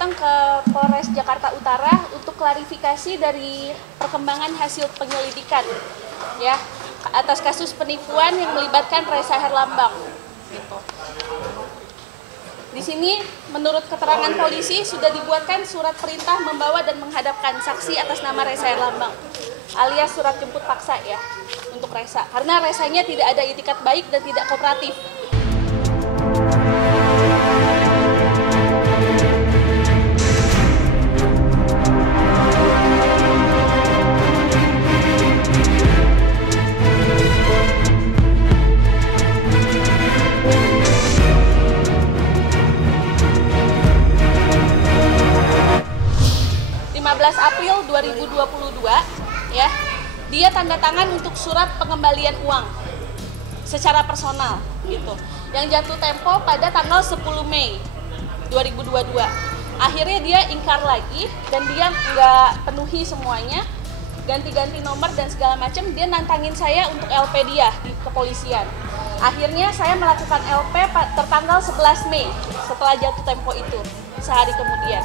datang ke Polres Jakarta Utara untuk klarifikasi dari perkembangan hasil penyelidikan ya atas kasus penipuan yang melibatkan Ressa Herlambang gitu. Di sini menurut keterangan polisi sudah dibuatkan surat perintah membawa dan menghadapkan saksi atas nama Ressa Herlambang alias surat jemput paksa ya untuk Ressa karena Ressanya tidak ada itikat baik dan tidak kooperatif. 15 April 2022 ya, dia tanda tangan untuk surat pengembalian uang secara personal gitu. Yang jatuh tempo pada tanggal 10 Mei 2022. Akhirnya dia ingkar lagi dan dia nggak penuhi semuanya, ganti-ganti nomor dan segala macam. Dia nantangin saya untuk LP dia di kepolisian. Akhirnya saya melakukan LP tertanggal 11 Mei setelah jatuh tempo itu, sehari kemudian.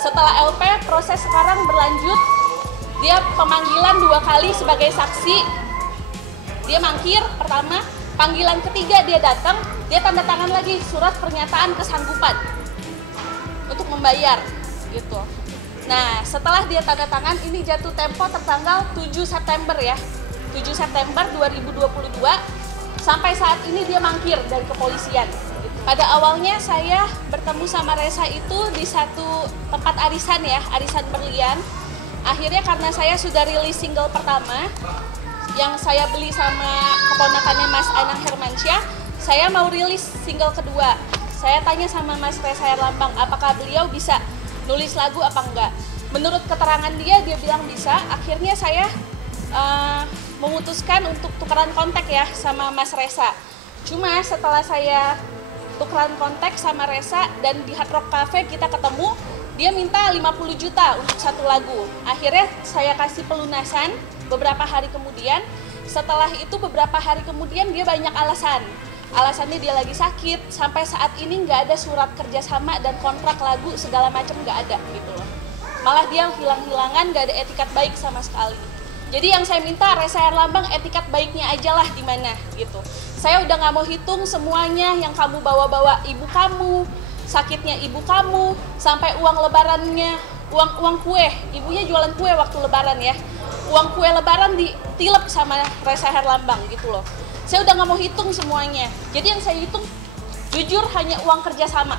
Setelah LP, proses sekarang berlanjut. Dia pemanggilan 2 kali sebagai saksi. Dia mangkir pertama, panggilan ketiga dia datang, dia tanda tangan lagi surat pernyataan kesanggupan untuk membayar gitu. Nah, setelah dia tanda tangan, ini jatuh tempo tertanggal 7 September ya. 7 September 2022 sampai saat ini dia mangkir dari kepolisian. Pada awalnya saya bertemu sama Ressa itu di satu tempat arisan ya, arisan berlian. Akhirnya karena saya sudah rilis single pertama yang saya beli sama keponakannya Mas Anang Hermansyah, saya mau rilis single kedua. Saya tanya sama Mas Ressa Herlambang, apakah beliau bisa nulis lagu apa enggak? Menurut keterangan dia bilang bisa. Akhirnya saya memutuskan untuk tukeran kontak ya sama Mas Ressa. Cuma setelah saya tukeran kontak sama Ressa dan di Hard Rock Cafe kita ketemu, dia minta 50 juta untuk satu lagu. Akhirnya saya kasih pelunasan beberapa hari kemudian. Setelah itu beberapa hari kemudian dia banyak alasan. Alasannya dia lagi sakit, sampai saat ini nggak ada surat kerjasama dan kontrak lagu segala macam nggak ada gitu loh. Malah dia hilang-hilangan, nggak ada etikat baik sama sekali. Jadi yang saya minta Ressa Herlambang etikat baiknya aja lah di mana gitu. Saya udah nggak mau hitung semuanya yang kamu bawa-bawa ibu kamu, sakitnya ibu kamu, sampai uang lebarannya, uang kue, ibunya jualan kue waktu lebaran ya. Uang kue lebaran ditilep sama Ressa Herlambang gitu loh. Saya udah nggak mau hitung semuanya. Jadi yang saya hitung jujur hanya uang kerjasama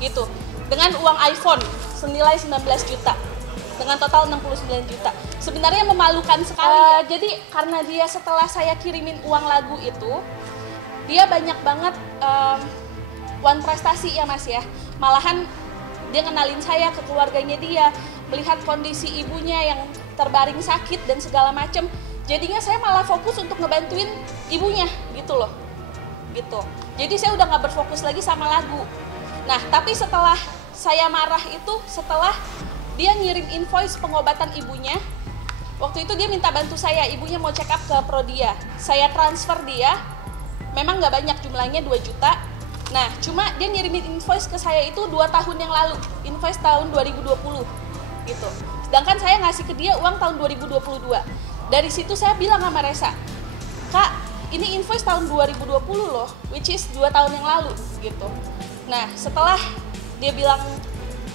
gitu. Dengan uang iPhone senilai 19 juta. Dengan total 69 juta. Sebenarnya memalukan sekali. Jadi karena dia setelah saya kirimin uang lagu itu, dia banyak banget one prestasi ya Mas ya. Malahan dia kenalin saya ke keluarganya dia, melihat kondisi ibunya yang terbaring sakit dan segala macem. Jadinya saya malah fokus untuk ngebantuin ibunya gitu loh. Gitu. Jadi saya udah nggak berfokus lagi sama lagu. Nah, tapi setelah saya marah itu, setelah dia ngirim invoice pengobatan ibunya. Waktu itu dia minta bantu saya, ibunya mau check up ke Prodia. Saya transfer dia, memang nggak banyak jumlahnya 2 juta. Nah, cuma dia ngirimin invoice ke saya itu 2 tahun yang lalu, invoice tahun 2020 gitu. Sedangkan saya ngasih ke dia uang tahun 2022. Dari situ saya bilang sama Ressa, Kak, ini invoice tahun 2020 loh, which is 2 tahun yang lalu gitu. Nah, setelah dia bilang,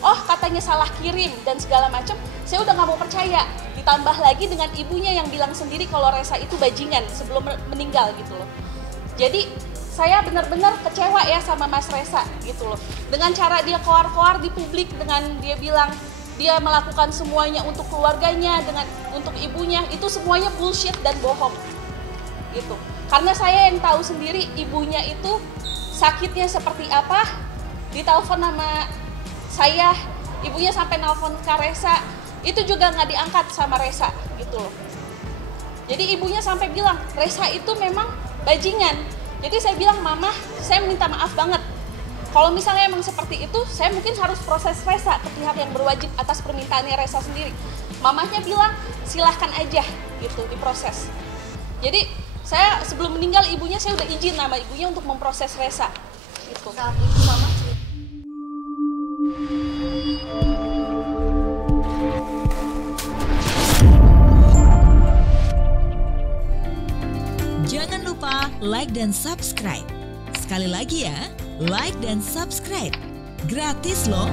oh katanya salah kirim dan segala macam, saya udah nggak mau percaya. Ditambah lagi dengan ibunya yang bilang sendiri kalau Ressa itu bajingan sebelum meninggal gitu loh. Jadi saya benar-benar kecewa ya sama Mas Ressa gitu loh. Dengan cara dia koar-koar di publik, dengan dia bilang dia melakukan semuanya untuk keluarganya, untuk ibunya, itu semuanya bullshit dan bohong gitu. Karena saya yang tahu sendiri ibunya itu sakitnya seperti apa, ditelepon sama saya, ibunya sampai nelfon ke Ressa, itu juga nggak diangkat sama Ressa gitu loh. Jadi ibunya sampai bilang, Ressa itu memang bajingan. Jadi saya bilang, Mama, saya minta maaf banget. Kalau misalnya emang seperti itu, saya mungkin harus proses Ressa ke pihak yang berwajib atas permintaannya Ressa sendiri. Mamahnya bilang, silahkan aja gitu diproses. Jadi saya sebelum meninggal ibunya, saya udah izin sama ibunya untuk memproses Ressa gitu. Saat itu Mama like dan subscribe. Sekali lagi ya, like dan subscribe. Gratis loh.